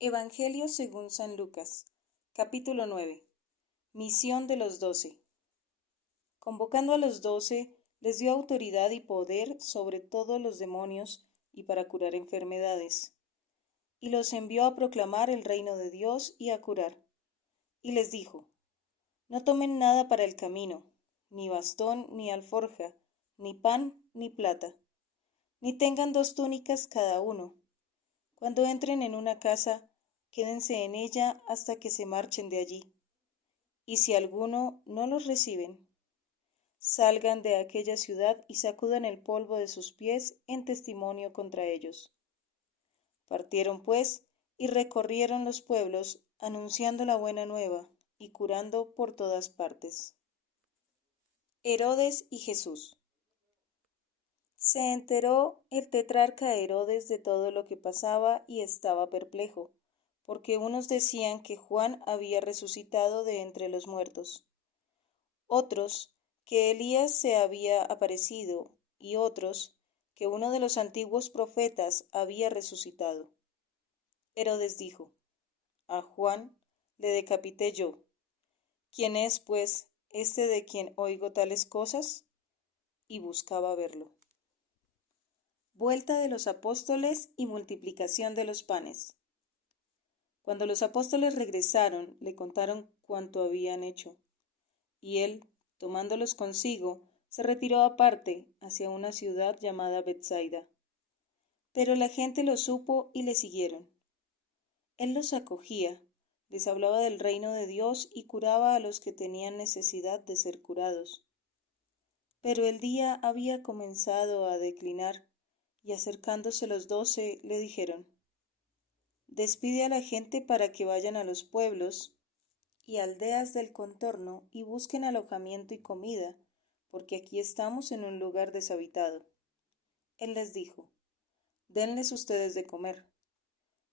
Evangelio según San Lucas, capítulo 9. Misión de los 12. Convocando a los 12, les dio autoridad y poder sobre todos los demonios y para curar enfermedades. Y los envió a proclamar el reino de Dios y a curar. Y les dijo: No tomen nada para el camino, ni bastón, ni alforja, ni pan, ni plata, ni tengan 2 túnicas cada uno. Cuando entren en una casa, quédense en ella hasta que se marchen de allí. Y si alguno no los reciben, salgan de aquella ciudad y sacudan el polvo de sus pies en testimonio contra ellos. Partieron pues y recorrieron los pueblos, anunciando la buena nueva y curando por todas partes. Herodes y Jesús. Se enteró el tetrarca Herodes de todo lo que pasaba y estaba perplejo, porque unos decían que Juan había resucitado de entre los muertos, otros que Elías se había aparecido, y otros que uno de los antiguos profetas había resucitado. Herodes dijo: A Juan le decapité yo. ¿Quién es, pues, este de quien oigo tales cosas? Y buscaba verlo. Vuelta de los apóstoles y multiplicación de los panes. Cuando los apóstoles regresaron, le contaron cuanto habían hecho, y él, tomándolos consigo, se retiró aparte hacia una ciudad llamada Betsaida. Pero la gente lo supo y le siguieron. Él los acogía, les hablaba del reino de Dios y curaba a los que tenían necesidad de ser curados. Pero el día había comenzado a declinar, y acercándose los 12 le dijeron: Despide a la gente para que vayan a los pueblos y aldeas del contorno y busquen alojamiento y comida, porque aquí estamos en un lugar deshabitado. Él les dijo: Denles ustedes de comer.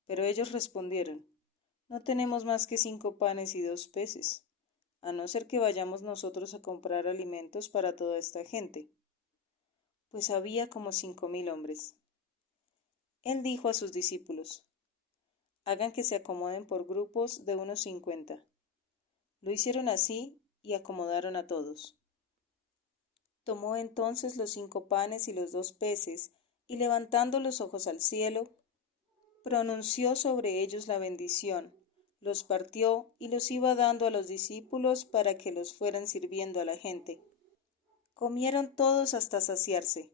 Pero ellos respondieron: No tenemos más que 5 panes y 2 peces, a no ser que vayamos nosotros a comprar alimentos para toda esta gente. Pues había como 5.000 hombres. Él dijo a sus discípulos: Hagan que se acomoden por grupos de unos 50. Lo hicieron así y acomodaron a todos. Tomó entonces los 5 panes y los 2 peces, y levantando los ojos al cielo, pronunció sobre ellos la bendición, los partió y los iba dando a los discípulos para que los fueran sirviendo a la gente. Comieron todos hasta saciarse.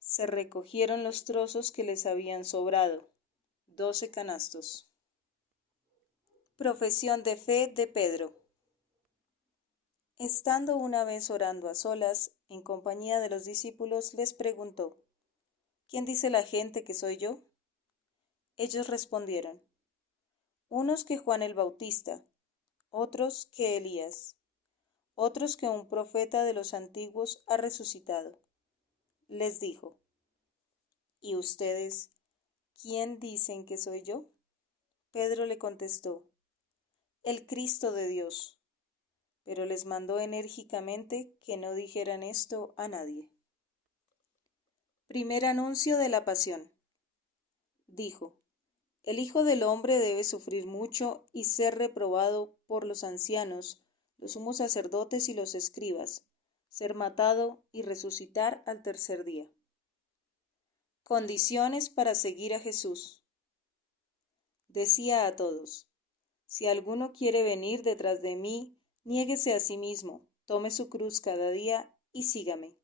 Se recogieron los trozos que les habían sobrado, 12 canastos. Profesión de fe de Pedro. Estando una vez orando a solas, en compañía de los discípulos, les preguntó: ¿Quién dice la gente que soy yo? Ellos respondieron: unos que Juan el Bautista, otros que Elías, otros que un profeta de los antiguos ha resucitado. Les dijo: ¿Y ustedes, quién dicen que soy yo? Pedro le contestó: el Cristo de Dios. Pero les mandó enérgicamente que no dijeran esto a nadie. Primer anuncio de la pasión. Dijo: El Hijo del Hombre debe sufrir mucho y ser reprobado por los ancianos, los sumos sacerdotes y los escribas, ser matado y resucitar al tercer día. Condiciones para seguir a Jesús. Decía a todos: Si alguno quiere venir detrás de mí, niéguese a sí mismo, tome su cruz cada día y sígame.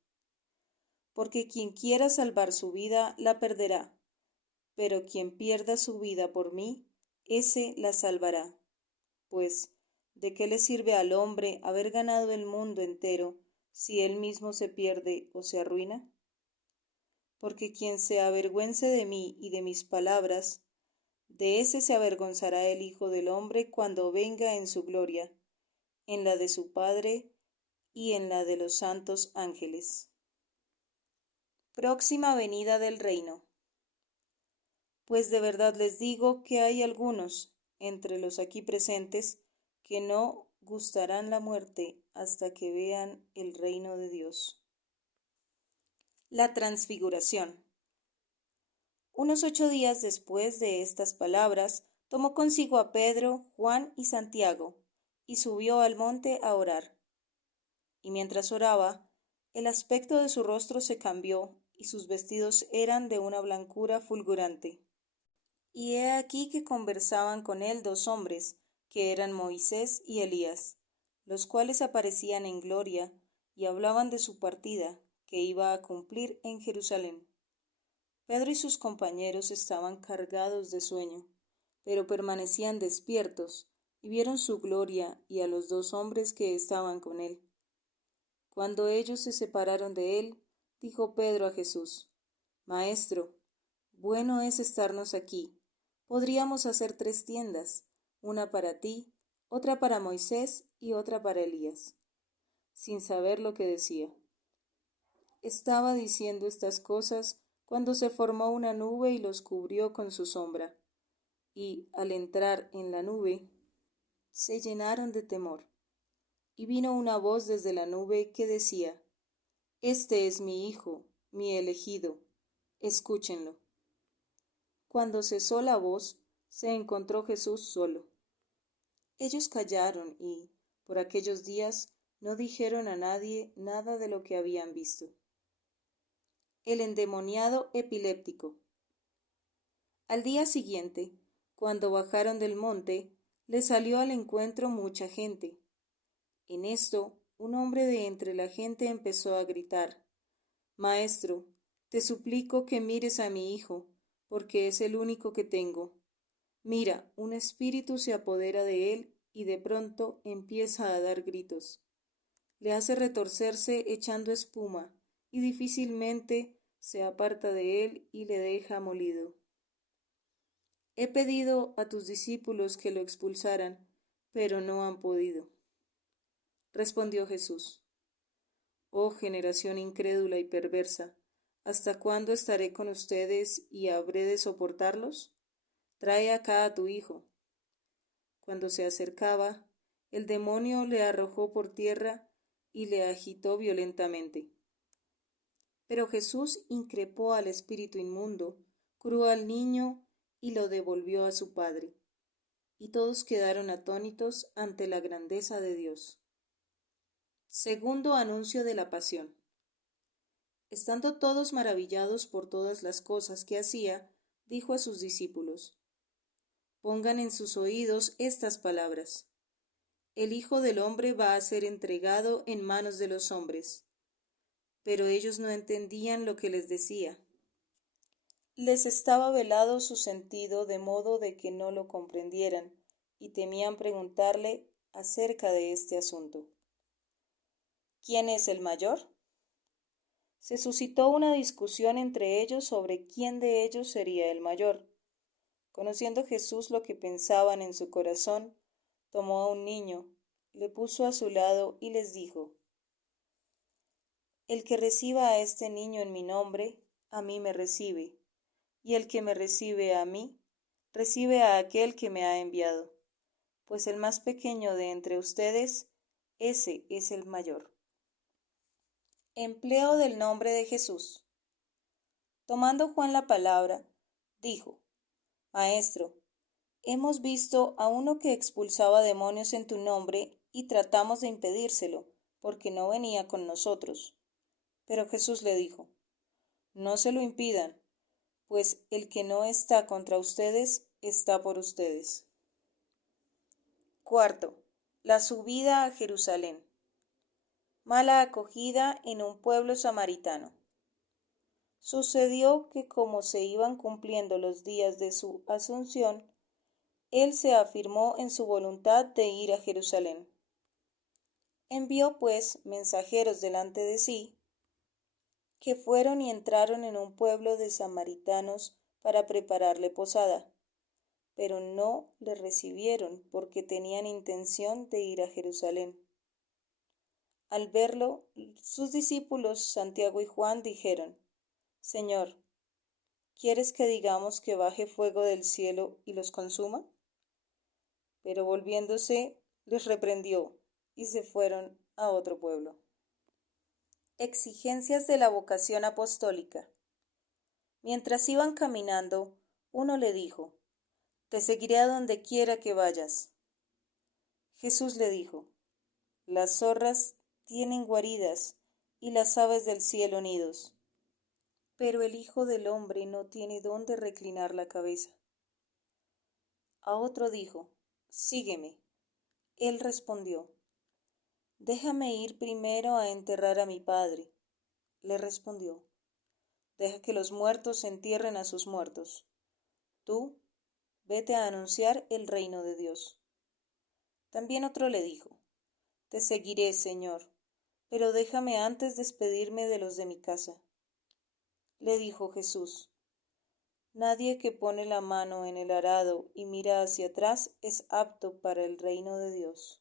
Porque quien quiera salvar su vida la perderá, pero quien pierda su vida por mí, ese la salvará. Pues, ¿de qué le sirve al hombre haber ganado el mundo entero si él mismo se pierde o se arruina? Porque quien se avergüence de mí y de mis palabras, de ese se avergonzará el Hijo del Hombre cuando venga en su gloria, en la de su Padre y en la de los santos ángeles. Próxima venida del reino. Pues de verdad les digo que hay algunos entre los aquí presentes que no gustarán la muerte hasta que vean el reino de Dios. La transfiguración. Unos 8 días después de estas palabras, tomó consigo a Pedro, Juan y Santiago, y subió al monte a orar. Y mientras oraba, el aspecto de su rostro se cambió, y sus vestidos eran de una blancura fulgurante. Y he aquí que conversaban con él dos hombres, que eran Moisés y Elías, los cuales aparecían en gloria, y hablaban de su partida, que iba a cumplir en Jerusalén. Pedro y sus compañeros estaban cargados de sueño, pero permanecían despiertos, y vieron su gloria y a los dos hombres que estaban con él. Cuando ellos se separaron de él, dijo Pedro a Jesús: Maestro, bueno es estarnos aquí. Podríamos hacer 3 tiendas, una para ti, otra para Moisés y otra para Elías. Sin saber lo que decía. Estaba diciendo estas cosas cuando se formó una nube y los cubrió con su sombra, y, al entrar en la nube, se llenaron de temor. Y vino una voz desde la nube que decía: Este es mi Hijo, mi elegido, escúchenlo. Cuando cesó la voz, se encontró Jesús solo. Ellos callaron y, por aquellos días, no dijeron a nadie nada de lo que habían visto. El endemoniado epiléptico. Al día siguiente, cuando bajaron del monte, les salió al encuentro mucha gente. En esto, un hombre de entre la gente empezó a gritar: Maestro, te suplico que mires a mi hijo, porque es el único que tengo. Mira, un espíritu se apodera de él y de pronto empieza a dar gritos. Le hace retorcerse echando espuma y difícilmente se aparta de él y le deja molido. He pedido a tus discípulos que lo expulsaran, pero no han podido. Respondió Jesús: Oh generación incrédula y perversa, ¿hasta cuándo estaré con ustedes y habré de soportarlos? Trae acá a tu hijo. Cuando se acercaba, el demonio le arrojó por tierra y le agitó violentamente. Pero Jesús increpó al espíritu inmundo, curó al niño y lo devolvió a su padre. Y todos quedaron atónitos ante la grandeza de Dios. Segundo anuncio de la pasión. Estando todos maravillados por todas las cosas que hacía, dijo a sus discípulos: Pongan en sus oídos estas palabras. El Hijo del Hombre va a ser entregado en manos de los hombres. Pero ellos no entendían lo que les decía. Les estaba velado su sentido de modo de que no lo comprendieran, y temían preguntarle acerca de este asunto. ¿Quién es el mayor? Se suscitó una discusión entre ellos sobre quién de ellos sería el mayor. Conociendo Jesús lo que pensaban en su corazón, tomó a un niño, le puso a su lado y les dijo: El que reciba a este niño en mi nombre, a mí me recibe, y el que me recibe a mí, recibe a aquel que me ha enviado. Pues el más pequeño de entre ustedes, ese es el mayor. Empleo del nombre de Jesús. Tomando Juan la palabra, dijo: Maestro, hemos visto a uno que expulsaba demonios en tu nombre y tratamos de impedírselo, porque no venía con nosotros. Pero Jesús le dijo: No se lo impidan, pues el que no está contra ustedes está por ustedes. Cuarto, la subida a Jerusalén. Mala acogida en un pueblo samaritano. Sucedió que como se iban cumpliendo los días de su asunción, él se afirmó en su voluntad de ir a Jerusalén. Envió pues mensajeros delante de sí, que fueron y entraron en un pueblo de samaritanos para prepararle posada, pero no le recibieron porque tenían intención de ir a Jerusalén. Al verlo, sus discípulos Santiago y Juan dijeron: Señor, ¿quieres que digamos que baje fuego del cielo y los consuma? Pero volviéndose, les reprendió y se fueron a otro pueblo. Exigencias de la vocación apostólica. Mientras iban caminando, uno le dijo: Te seguiré a donde quiera que vayas. Jesús le dijo, las zorras tienen guaridas y las aves del cielo nidos, pero el Hijo del Hombre no tiene dónde reclinar la cabeza. A otro dijo, sígueme. Él respondió, déjame ir primero a enterrar a mi padre. Le respondió, deja que los muertos entierren a sus muertos. Tú, vete a anunciar el reino de Dios. También otro le dijo, te seguiré, Señor, pero déjame antes despedirme de los de mi casa. Le dijo Jesús, nadie que pone la mano en el arado y mira hacia atrás es apto para el reino de Dios.